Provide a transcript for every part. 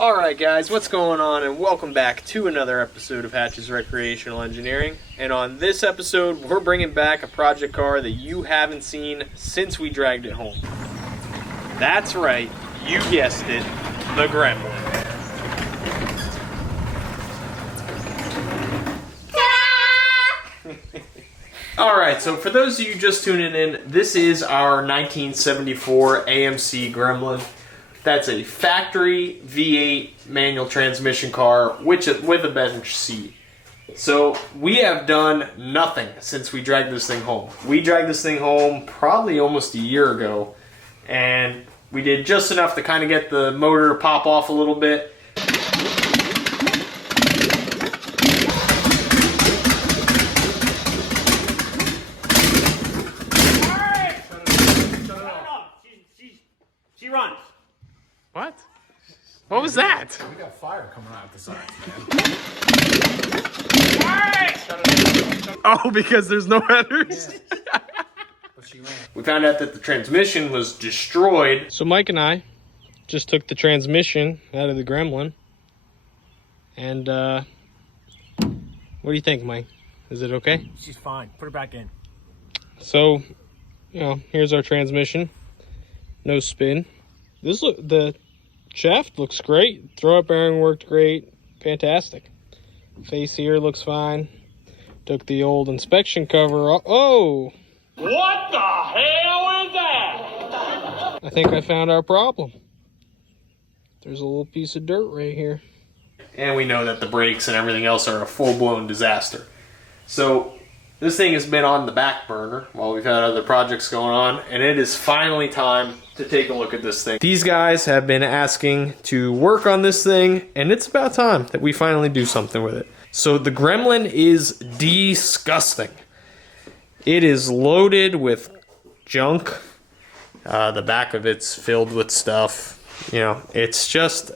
Alright guys, what's going on, and welcome back to another episode of Hatch's Recreational Engineering. And on this episode, we're bringing back a project car that you haven't seen since we dragged it home. That's right, you guessed it, the Gremlin. Alright, so for those of you just tuning in, this is our 1974 AMC Gremlin. That's a factory V8 manual transmission car with a bench seat. So we have done nothing since we dragged this thing home. We dragged this thing home probably almost a year ago, and we did just enough to kind of get the motor to pop off a little bit. She runs. What? What was that? We got fire coming out the side. Oh, because there's no headers? Yeah. We found out that the transmission was destroyed. So Mike and I just took the transmission out of the Gremlin. And, what do you think, Mike? Is it okay? She's fine. Put her back in. So, here's our transmission. No spin. The shaft looks great. Throw-up bearing worked great. Fantastic. Face here looks fine. Took the old inspection cover off. Oh! What the hell is that? I think I found our problem. There's a little piece of dirt right here. And we know that the brakes and everything else are a full-blown disaster. So this thing has been on the back burner while we've had other projects going on, and it is finally time to take a look at this thing. These guys have been asking to work on this thing, and it's about time that we finally do something with it. So the Gremlin is disgusting. It is loaded with junk. The back of it's filled with stuff. It's just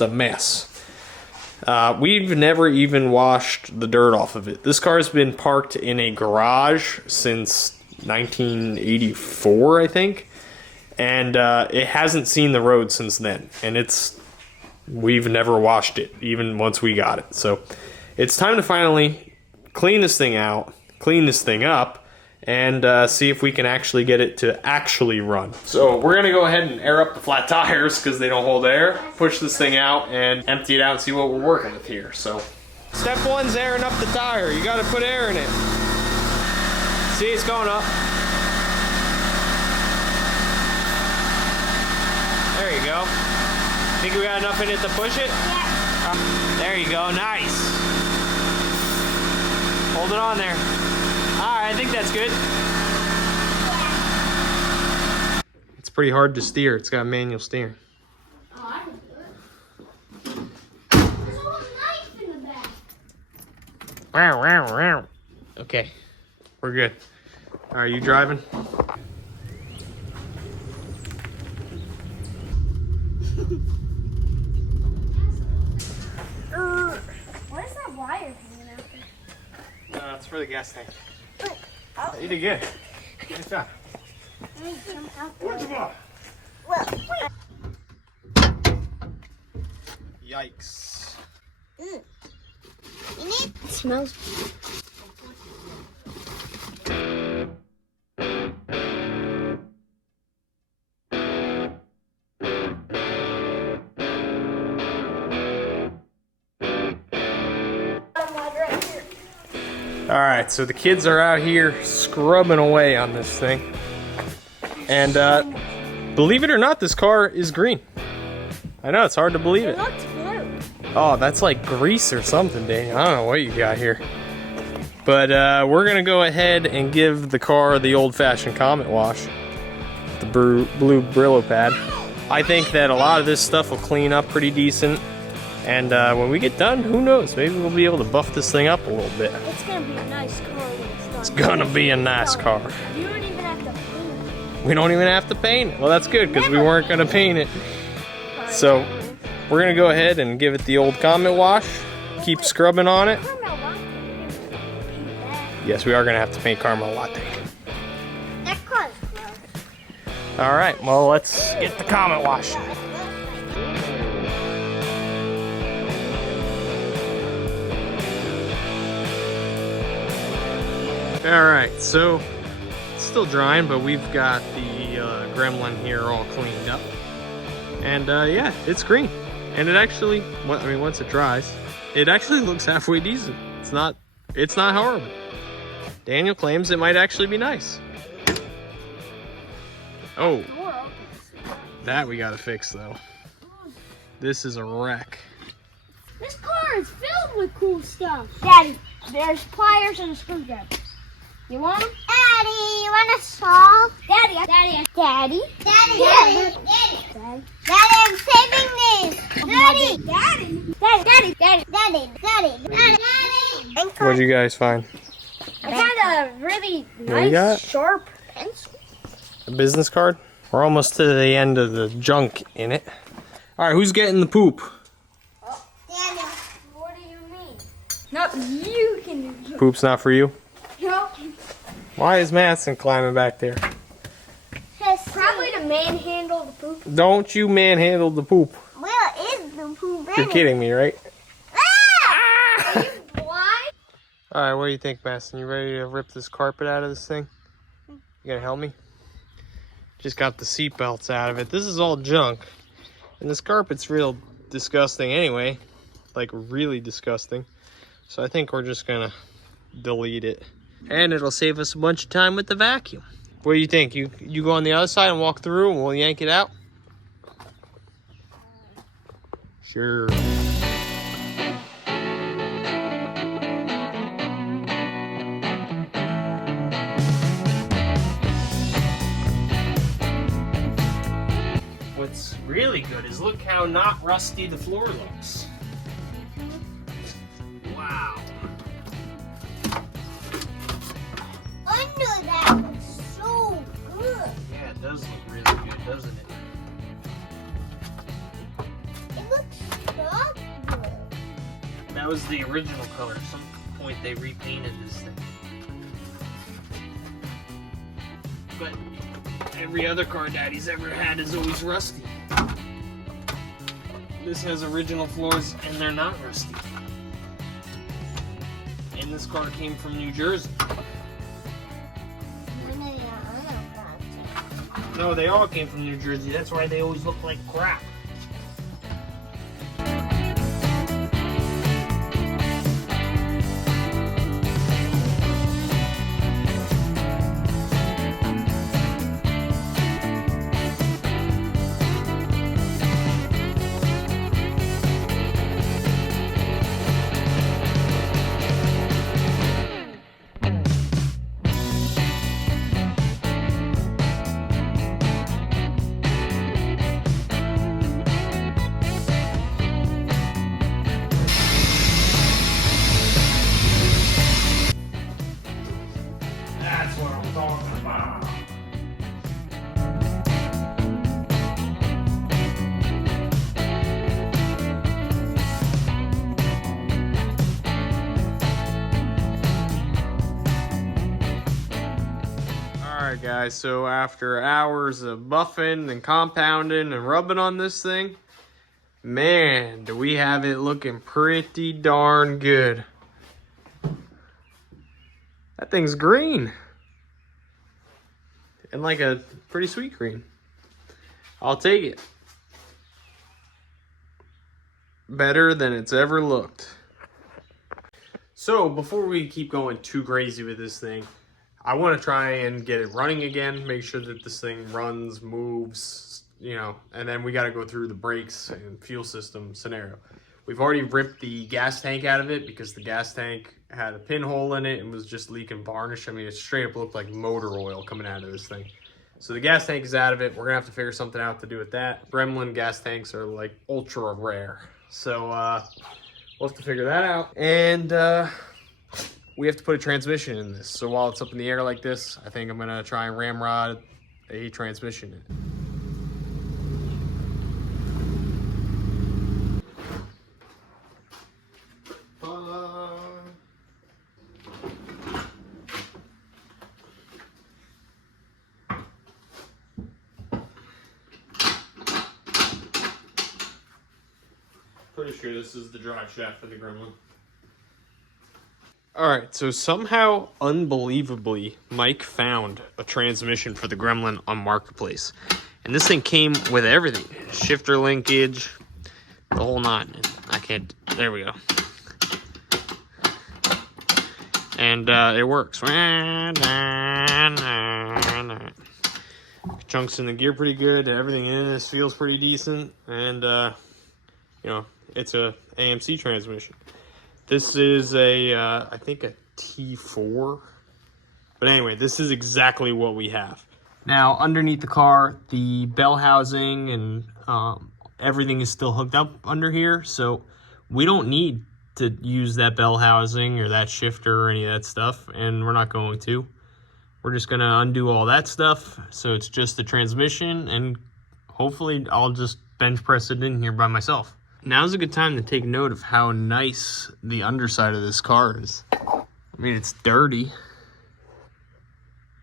a mess. We've never even washed the dirt off of it. This car's been parked in a garage since 1984, I think. And it hasn't seen the road since then. And we've never washed it, even once we got it. So it's time to finally clean this thing out, clean this thing up, and see if we can actually get it to actually run. So we're gonna go ahead and air up the flat tires because they don't hold air, push this thing out and empty it out and see what we're working with here. So step one's airing up the tire. You gotta put air in it. See, it's going up. There you go. Think we got enough in it to push it? Yeah. There you go, nice. Hold it on there. Alright, I think that's good. Yeah. It's pretty hard to steer. It's got manual steering. Oh, I can do it. There's a little knife in the back. Wow, wow, wow. Okay, we're good. Are you driving? What is that wire hanging out there? It's for the gas tank. Oh. You did good. Good job. Yikes. It smells. Alright, so the kids are out here scrubbing away on this thing. And believe it or not, this car is green. I know, it's hard to believe it. It looks blue. Oh, that's like grease or something, Daniel. I don't know what you got here. But we're going to go ahead and give the car the old-fashioned Comet wash. The blue Brillo pad. I think that a lot of this stuff will clean up pretty decent. And when we get done, who knows? Maybe we'll be able to buff this thing up a little bit. It's gonna be a nice car when it's done. It's gonna be a nice car. You don't even have to paint it. We don't even have to paint it. Well, that's good because we weren't gonna paint it. So we're gonna go ahead and give it the old Comet wash. Keep scrubbing on it. Yes, we are gonna have to paint Caramel Latte. That car's gross. All right, well, let's get the Comet wash. Alright, so it's still drying, but we've got the Gremlin here all cleaned up. And yeah, it's green. And it actually, I mean, once it dries, it actually looks halfway decent. It's not horrible. Daniel claims it might actually be nice. Oh, that we gotta fix though. This is a wreck. This car is filled with cool stuff. Daddy, there's pliers and a screwdriver. You want them? Daddy, you want a saw? Daddy, Daddy, Daddy, Daddy, Daddy, Daddy, Daddy, I'm saving this. Daddy, Daddy, Daddy, Daddy, Daddy, Daddy, Daddy, Daddy. What'd you guys find? I found a really What you got? nice, sharp pencil. A business card? We're almost to the end of the junk in it. All right, who's getting the poop? Daddy, what do you mean? No, you can do it. Poop's not for you? No. Why is Madison climbing back there? Probably to manhandle the poop. Don't you manhandle the poop. Where is the poop? You're kidding me, right? Ah! Are you blind? All right, what do you think, Madison? You ready to rip this carpet out of this thing? You gonna help me? Just got the seat belts out of it. This is all junk. And this carpet's real disgusting anyway. Like, really disgusting. So I think we're just gonna delete it. And it'll save us a bunch of time with the vacuum. What do you think? You go on the other side and walk through and we'll yank it out? Sure. What's really good is look how not rusty the floor looks. Wow. Under that looks so good. Yeah, it does look really good, doesn't it? It looks so good. That was the original color. At some point they repainted this thing. But every other car Daddy's ever had is always rusty. This has original floors and they're not rusty. And this car came from New Jersey. No, they all came from New Jersey. That's why they always look like crap. That's what I'm talking about. Alright guys, so after hours of buffing and compounding and rubbing on this thing, man, do we have it looking pretty darn good. That thing's green. And like a pretty sweet green. I'll take it. Better than it's ever looked. So before we keep going too crazy with this thing, I want to try and get it running again, make sure that this thing runs, moves, you know, and then we got to go through the brakes and fuel system scenario. We've already ripped the gas tank out of it because the gas tank had a pinhole in it and was just leaking varnish. I mean, it straight up looked like motor oil coming out of this thing. So the gas tank is out of it. We're gonna have to figure something out to do with that. Gremlin gas tanks are like ultra rare. So we'll have to figure that out. And we have to put a transmission in this. So while it's up in the air like this, I think I'm gonna try and ramrod a transmission in it. Pretty sure this is the drive shaft for the Gremlin. Alright, so somehow, unbelievably, Mike found a transmission for the Gremlin on Marketplace. And this thing came with everything. Shifter linkage, the whole nine. I can't, there we go. And it works. Chunks in the gear pretty good. Everything in this feels pretty decent. And, you know, it's a AMC transmission. This is a, I think a T4. But anyway, this is exactly what we have. Now, underneath the car, the bell housing and everything is still hooked up under here. So we don't need to use that bell housing or that shifter or any of that stuff. And we're not going to. We're just going to undo all that stuff. So it's just the transmission. And hopefully I'll just bench press it in here by myself. Now's a good time to take note of how nice the underside of this car is. I mean, it's dirty,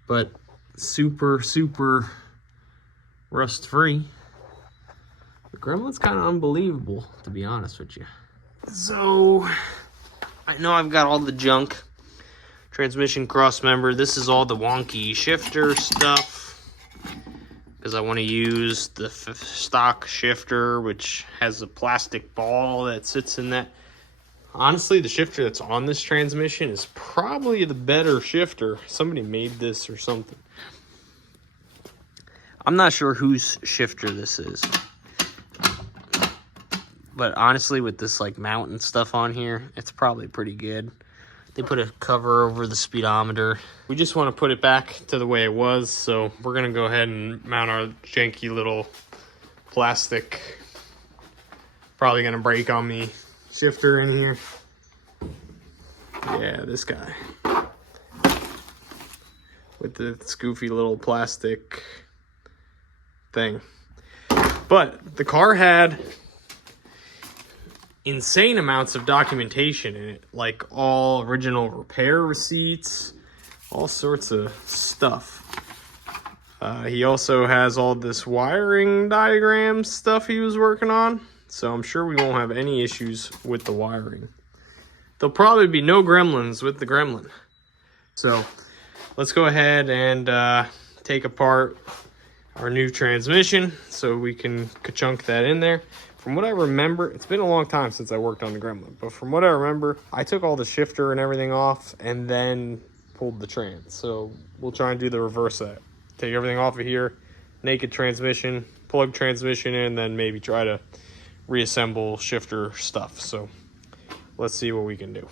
but super, super rust-free. The Gremlin's kind of unbelievable, to be honest with you. So, I know I've got all the junk. Transmission cross member. This is all the wonky shifter stuff. Because I want to use the stock shifter, which has a plastic ball that sits in that. Honestly, the shifter that's on this transmission is probably the better shifter. Somebody made this or something. I'm not sure whose shifter this is. But honestly, with this like mount and stuff on here, it's probably pretty good. They put a cover over the speedometer. We just want to put it back to the way it was, so we're going to go ahead and mount our janky little plastic, probably going to break on me, shifter in here. Yeah, this guy. With the scoofy little plastic thing. But the car had insane amounts of documentation in it, like all original repair receipts, all sorts of stuff. He also has all this wiring diagram stuff he was working on, so I'm sure we won't have any issues with the wiring. There'll probably be no gremlins with the Gremlin. So let's go ahead and take apart our new transmission so we can ka-chunk that in there. From what I remember, it's been a long time since I worked on the Gremlin, but from what I remember, I took all the shifter and everything off and then pulled the trans. So we'll try and do the reverse of that. Take everything off of here, naked transmission, plug transmission in, and then maybe try to reassemble shifter stuff. So let's see what we can do.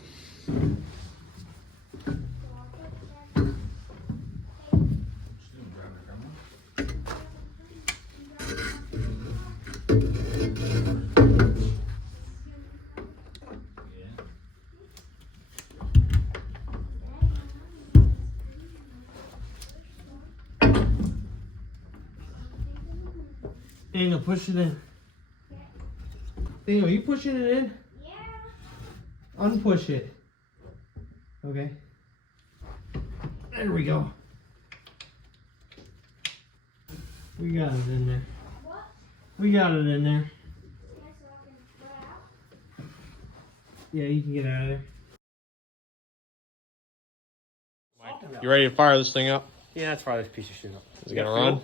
Daniel, push it in. Daniel, are you pushing it in? Yeah. Unpush it. Okay. There we go. We got it in there. What? We got it in there. Yeah, so I can put out. Yeah, you can get out of there. You ready to fire this thing up? Yeah, let's fire this piece of shit up. Is it gonna run?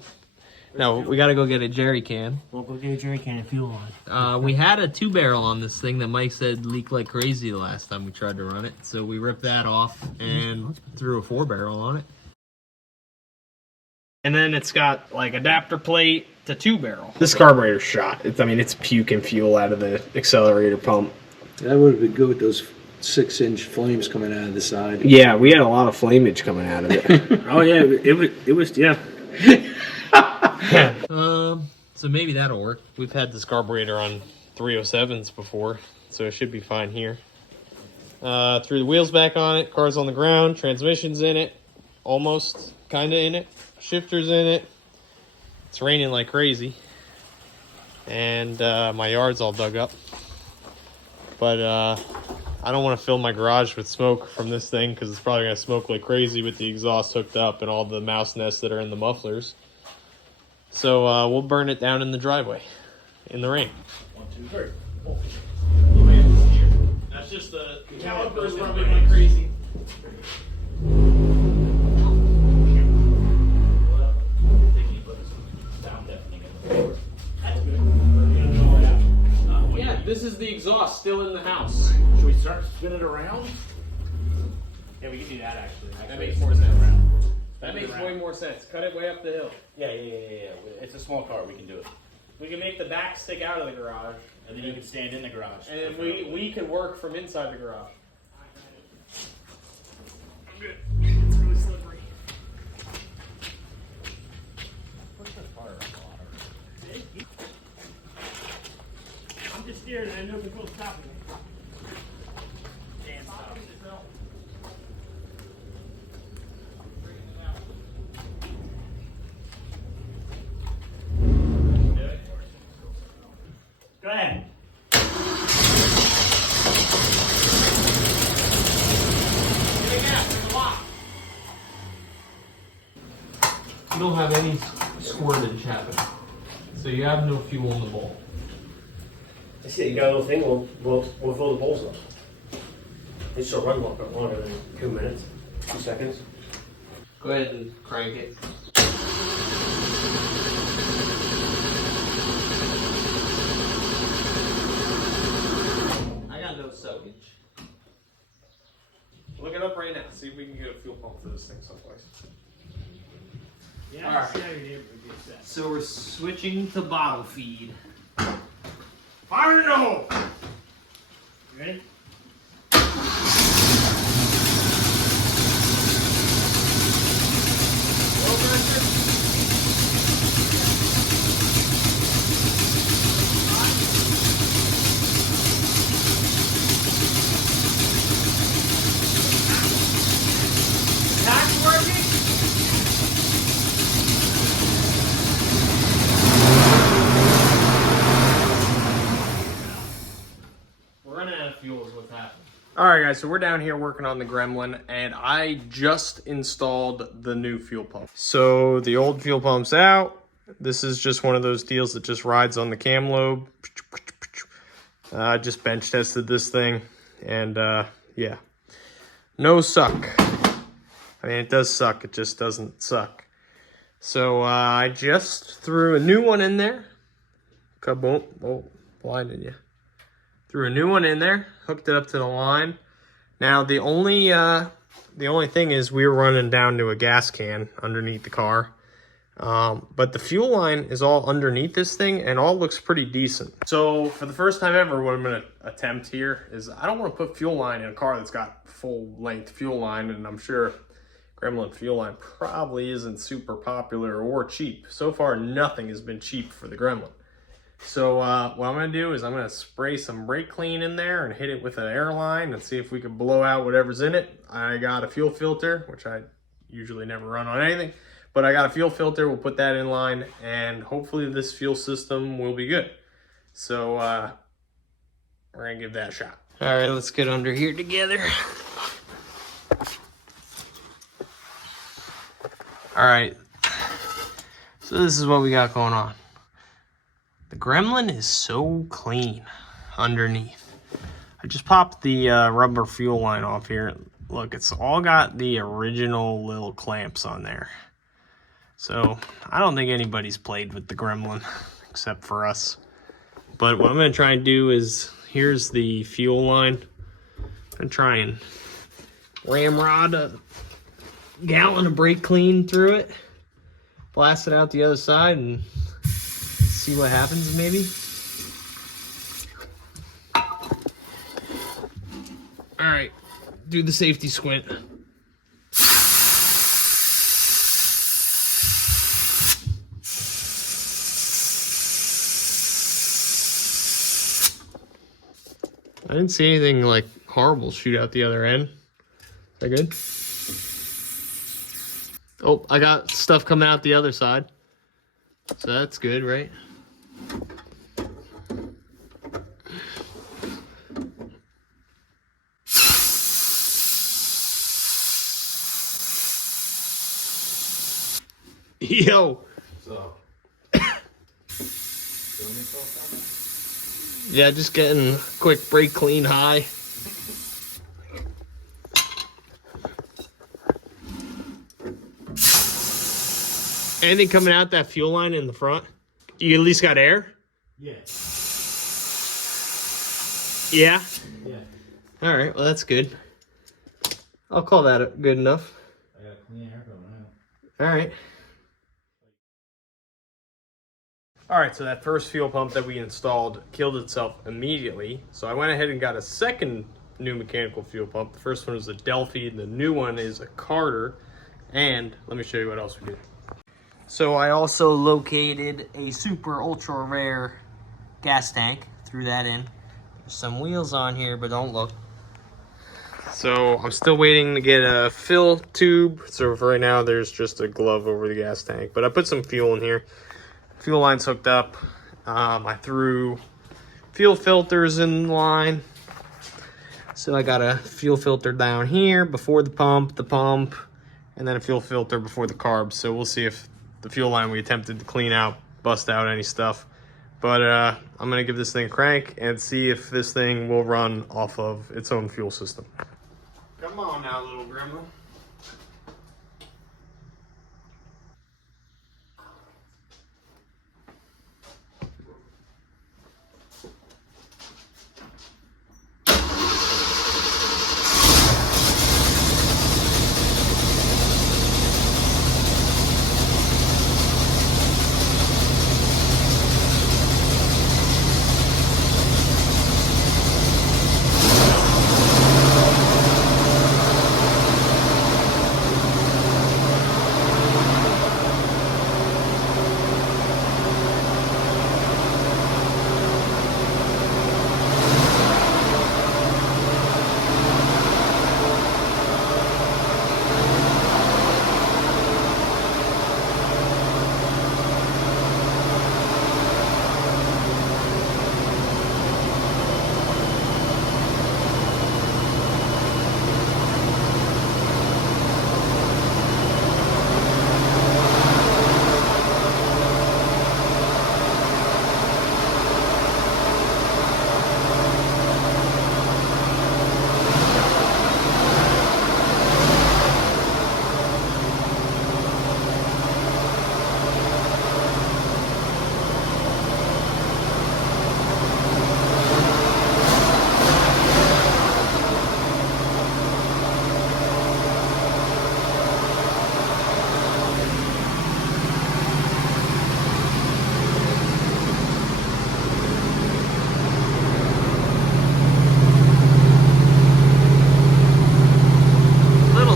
No, we gotta go get a jerry can. We'll go get a jerry can and fuel on it. We had a 2-barrel on this thing that Mike said leaked like crazy the last time we tried to run it. So we ripped that off and threw a 4-barrel on it. And then it's got like adapter plate to 2-barrel. This carburetor's shot. It's puking fuel out of the accelerator pump. That would have been good with those 6-inch flames coming out of the side. Yeah, we had a lot of flameage coming out of it. Oh yeah, it was yeah. So maybe that'll work. We've had this carburetor on 307s before, so it should be fine here. Threw the wheels back on it, car's on the ground, transmission's in it, almost, kinda in it, shifter's in it. It's raining like crazy, and my yard's all dug up. But I don't want to fill my garage with smoke from this thing because it's probably going to smoke like crazy with the exhaust hooked up and all the mouse nests that are in the mufflers. So we'll burn it down in the driveway in the rain. 1, 2, 3. That's just the calipers probably went crazy. Yeah, this is the exhaust still in the house. Should we start spinning it around? Yeah, we can do that actually. That makes more sense. Around. That makes way more sense. Cut it way up the hill. Yeah. It's a small car. We can do it. We can make the back stick out of the garage, And then you can stand in the garage. and then we can work from inside the garage. I'm good. It's really slippery. I'm just scared and I know control stopping me. Damn, stop. Go ahead. You don't have any squirtage happening, so you have no fuel in the bowl. I see that you got a little thing. We'll fill the bowls up. It should run longer than 2 minutes, 2 seconds. Go ahead and crank it. I got no soakage. Look it up right now. See if we can get a fuel pump for this thing someplace. Yeah, Alright. see how you're able to get that. So we're switching to bottle feed. Fire in the hole! You ready? Tax working? We're running out of fuel is what's happening. Alright guys, so we're down here working on the Gremlin, and I just installed the new fuel pump. So the old fuel pump's out. This is just one of those deals that just rides on the cam lobe. I just bench tested this thing, and yeah. No suck. I mean, it does suck, it just doesn't suck. So I just threw a new one in there. Kaboom. Oh, blinded you. Threw a new one in there, hooked it up to the line. Now the only thing is we were running down to a gas can underneath the car. But the fuel line is all underneath this thing and all looks pretty decent. So for the first time ever, what I'm gonna attempt here is I don't wanna put fuel line in a car that's got full length fuel line, and I'm sure Gremlin fuel line probably isn't super popular or cheap. So far, nothing has been cheap for the Gremlin. So what I'm gonna do is I'm gonna spray some brake clean in there and hit it with an air line and see if we can blow out whatever's in it. I got a fuel filter, which I usually never run on anything, but I got a fuel filter. We'll put that in line, and hopefully this fuel system will be good. So we're gonna give that a shot. All right, let's get under here together. All right, so this is what we got going on. The Gremlin is so clean underneath. I just popped the rubber fuel line off here. Look, it's all got the original little clamps on there. So I don't think anybody's played with the Gremlin except for us. But what I'm gonna try and do is, here's the fuel line. I'm gonna try and ramrod a gallon of brake clean through it, blast it out the other side, and see what happens maybe. All right, do the safety squint. I didn't see anything like horrible shoot out the other end. Is that good? Oh, I got stuff coming out the other side. So that's good, right? Yo. So. Yeah, just getting a quick brake clean high. Anything coming out that fuel line in the front? You at least got air? Yeah. Yeah? Yeah. Alright, well that's good. I'll call that good enough. I got clean air coming out. Alright. Alright, so that first fuel pump that we installed killed itself immediately. So I went ahead and got a second new mechanical fuel pump. The first one was a Delphi, and the new one is a Carter. And let me show you what else we did. So I also located a super ultra rare gas tank. Threw that in. There's some wheels on here, but don't look. So I'm still waiting to get a fill tube. So for right now, there's just a glove over the gas tank. But I put some fuel in here. Fuel line's hooked up. I threw fuel filters in line. So I got a fuel filter down here before the pump, and then a fuel filter before the carbs. So we'll see if the fuel line we attempted to clean out, bust out any stuff. But I'm gonna give this thing a crank and see if this thing will run off of its own fuel system. Come on now, little gremlin.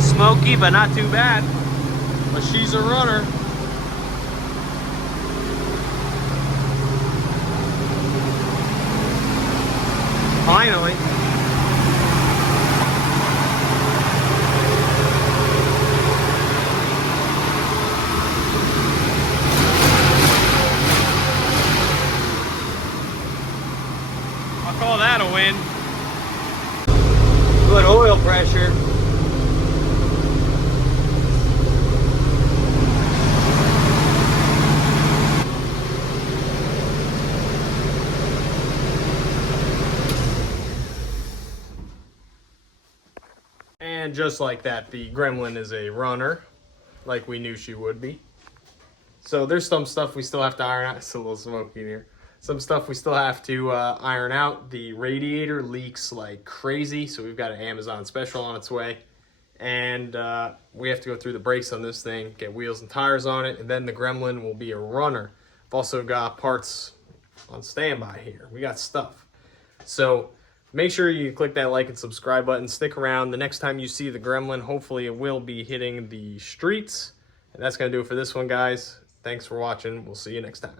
Smoky, but not too bad. But she's a runner. Finally. I'll call that a win. Good oil pressure. And just like that, the Gremlin is a runner, like we knew she would be. So there's some stuff we still have to iron out. It's a little smoky in here. Some stuff we still have to iron out. The radiator leaks like crazy, so we've got an Amazon special on its way. And we have to go through the brakes on this thing, get wheels and tires on it, and then the Gremlin will be a runner. I've also got parts on standby here. We got stuff. So make sure you click that like and subscribe button. Stick around. The next time you see the Gremlin, hopefully it will be hitting the streets. And that's going to do it for this one, guys. Thanks for watching. We'll see you next time.